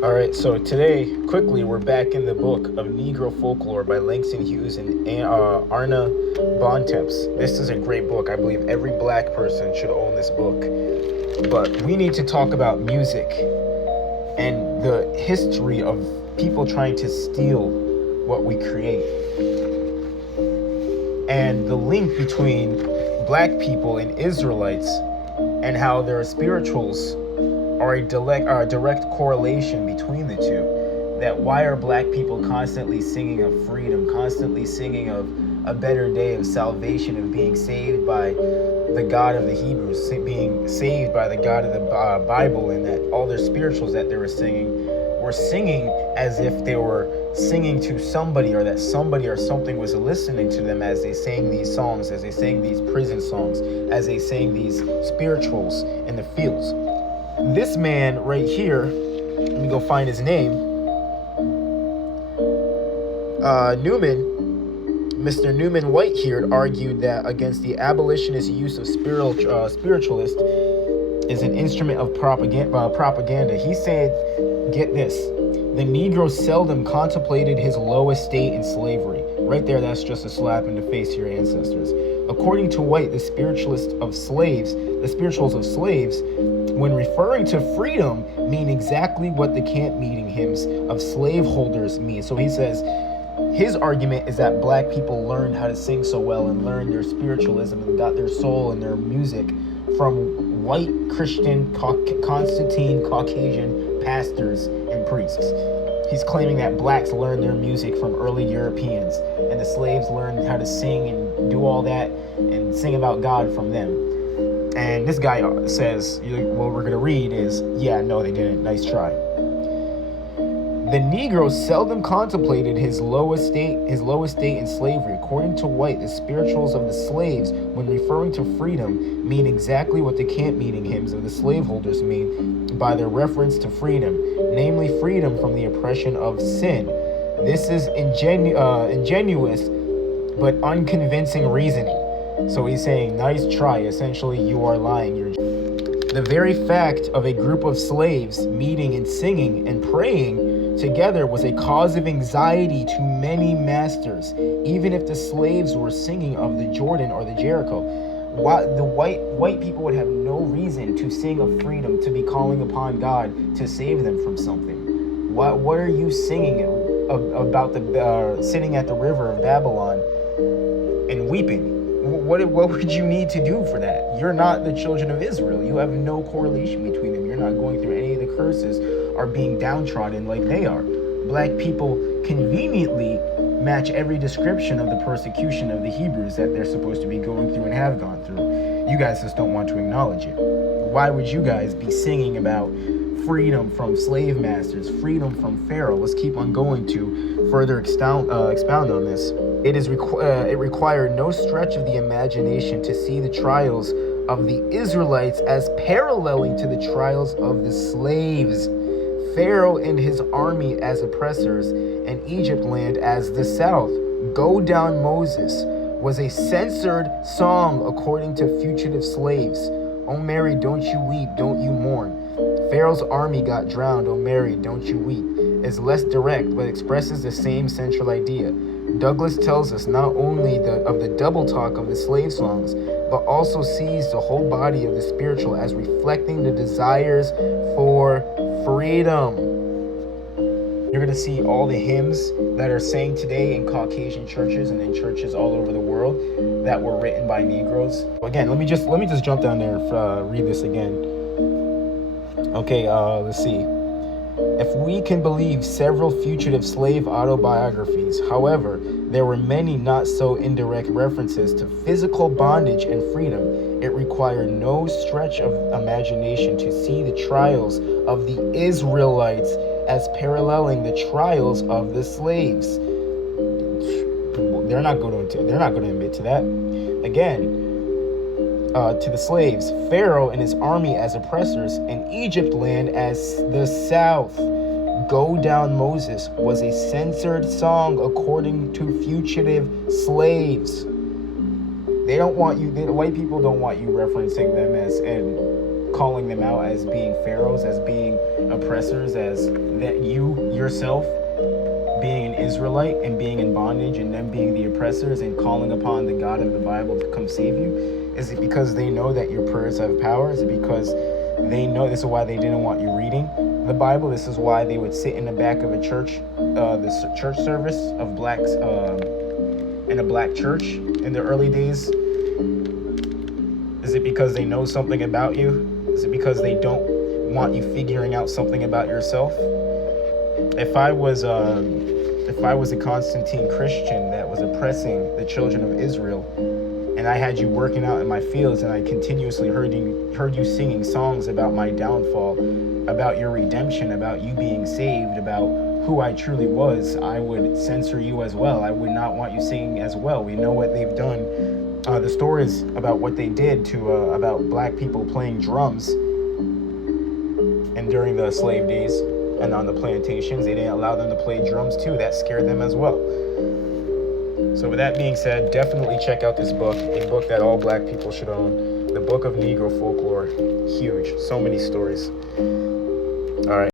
All right, so today, quickly, we're back in the book of Negro Folklore by Langston Hughes and Arna Bontemps. This is a great book. I believe every black person should own this book. But we need to talk about music and the history of people trying to steal what we create, and the link between black people and Israelites, and how their spirituals are a direct correlation between the two. That why are black people constantly singing of freedom, constantly singing of a better day, of salvation, of being saved by the God of the Hebrews, being saved by the God of the Bible, and that all their spirituals that they were singing as if they were singing to somebody, or that somebody or something was listening to them as they sang these songs, as they sang these prison songs, as they sang these spirituals in the fields. This man right here, let me go find his name. Mr. Newman Whitehead argued that against the abolitionist use of spiritualist is an instrument of propaganda. He said, get this, the Negro seldom contemplated his low estate in slavery. Right there, that's just a slap in the face to your ancestors. According to White, the spirituals of slaves, when referring to freedom, mean exactly what the camp meeting hymns of slaveholders mean. So he says, his argument is that black people learned how to sing so well and learned their spiritualism and got their soul and their music from white Christian, Constantine, Caucasian pastors and priests. He's claiming that blacks learned their music from early Europeans, and the slaves learned how to sing and do all that and sing about God from them. And this guy says, what we're going to read is, yeah, no, they didn't. Nice try. The Negro seldom contemplated his low estate in slavery. According to White, the spirituals of the slaves, when referring to freedom, mean exactly what the camp meeting hymns of the slaveholders mean by their reference to freedom, namely freedom from the oppression of sin. This is ingenuous but unconvincing reasoning. So he's saying, nice try. Essentially, you are lying. The very fact of a group of slaves meeting and singing and praying together was a cause of anxiety to many masters, even if the slaves were singing of the Jordan or the Jericho. The white people would have no reason to sing of freedom, to be calling upon God to save them from something. What are you singing about sitting at the river of Babylon and weeping? What would you need to do for that? You're not the children of Israel. You have no correlation between them. You're not going through any of the curses or being downtrodden like they are. Black people conveniently match every description of the persecution of the Hebrews that they're supposed to be going through and have gone through. You guys just don't want to acknowledge it. Why would you guys be singing about freedom from slave masters, freedom from Pharaoh? Let's keep on going to further expound on this. It required no stretch of the imagination to see the trials of the Israelites as paralleling to the trials of the slaves. Pharaoh and his army as oppressors, and Egypt land as the South. Go Down Moses was a censored song according to fugitive slaves. Oh Mary, don't you weep, don't you mourn. Pharaoh's army got drowned, oh Mary, don't you weep, is less direct but expresses the same central idea. Douglas tells us not only of the double talk of the slave songs, but also sees the whole body of the spiritual as reflecting the desires for freedom. You're going to see all the hymns that are sang today in Caucasian churches and in churches all over the world that were written by Negroes. Again, let me just jump down there and read this again. Okay, let's see. If we can believe several fugitive slave autobiographies, however, there were many not so indirect references to physical bondage and freedom. It required no stretch of imagination to see the trials of the Israelites as paralleling the trials of the slaves. They're not going to admit to that. Again, to the slaves, Pharaoh and his army as oppressors, and Egypt land as the South. Go Down Moses was a censored song according to fugitive slaves. They don't want you, the white people don't want you referencing them as and calling them out as being pharaohs, as being oppressors, as that you yourself being an Israelite and being in bondage and them being the oppressors and calling upon the God of the Bible to come save you? Is it because they know that your prayers have power? Is it because they know this is why they didn't want you reading the Bible? This is why they would sit in the back of a church, the church service of blacks in a black church in the early days? Is it because they know something about you? Is it because they don't want you figuring out something about yourself? If I was a Constantine Christian that was oppressing the children of Israel, and I had you working out in my fields, and I continuously heard you singing songs about my downfall, about your redemption, about you being saved, about who I truly was, I would censor you as well. I would not want you singing as well. We know what they've done. The stories about what they did to about black people playing drums, and during the slave days and on the plantations, they didn't allow them to play drums too. That scared them as well. So with that being said, definitely check out this book, a book that all black people should own. The Book of Negro Folklore. Huge. So many stories. All right.